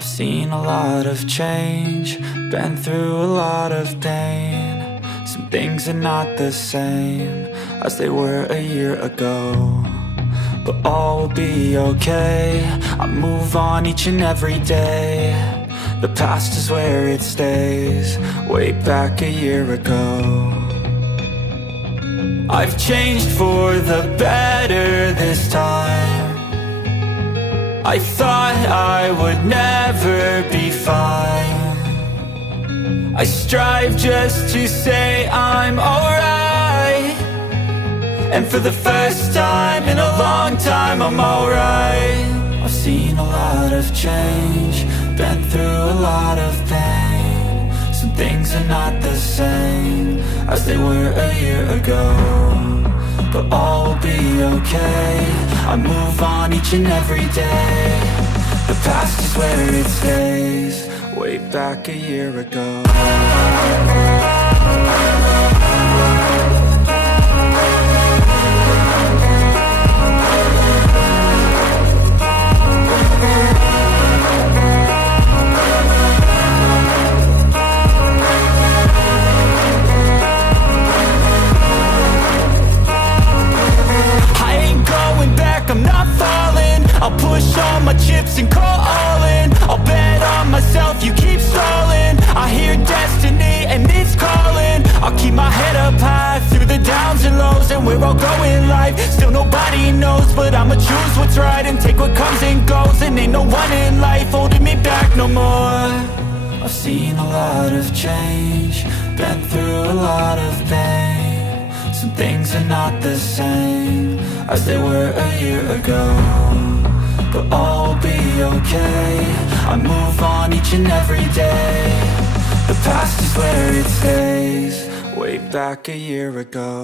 I've seen a lot of change, been through a lot of pain. Some things are not the same as they were a year ago, but all will be okay. I move on each and every day. The past is where it stays, way back a year ago. I've changed for the better this time. I thought I would never be fine. I strive just to say I'm alright, and for the first time in a long time I'm alright. I've seen a lot of change, been through a lot of pain. Some things are not the same as they were a year ago, but all will be okay. I move on each and every day. The past is where it stays, way back a year ago. I'm not falling, I'll push all my chips and call all in. I'll bet on myself, you keep stalling. I hear destiny and it's calling. I'll keep my head up high through the downs and lows, and we're all going life. Still nobody knows, but I'ma choose what's right and take what comes and goes. And ain't no one in life holding me back no more. I've seen a lot of change, been through a lot of pain. Some things are not the same as they were a year ago, but all will be okay. I move on each and every day. The past is where it stays, way back a year ago.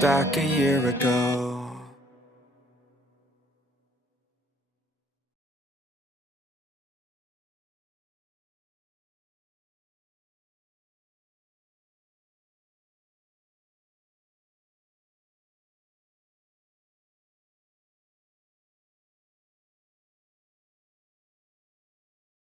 Back a year ago.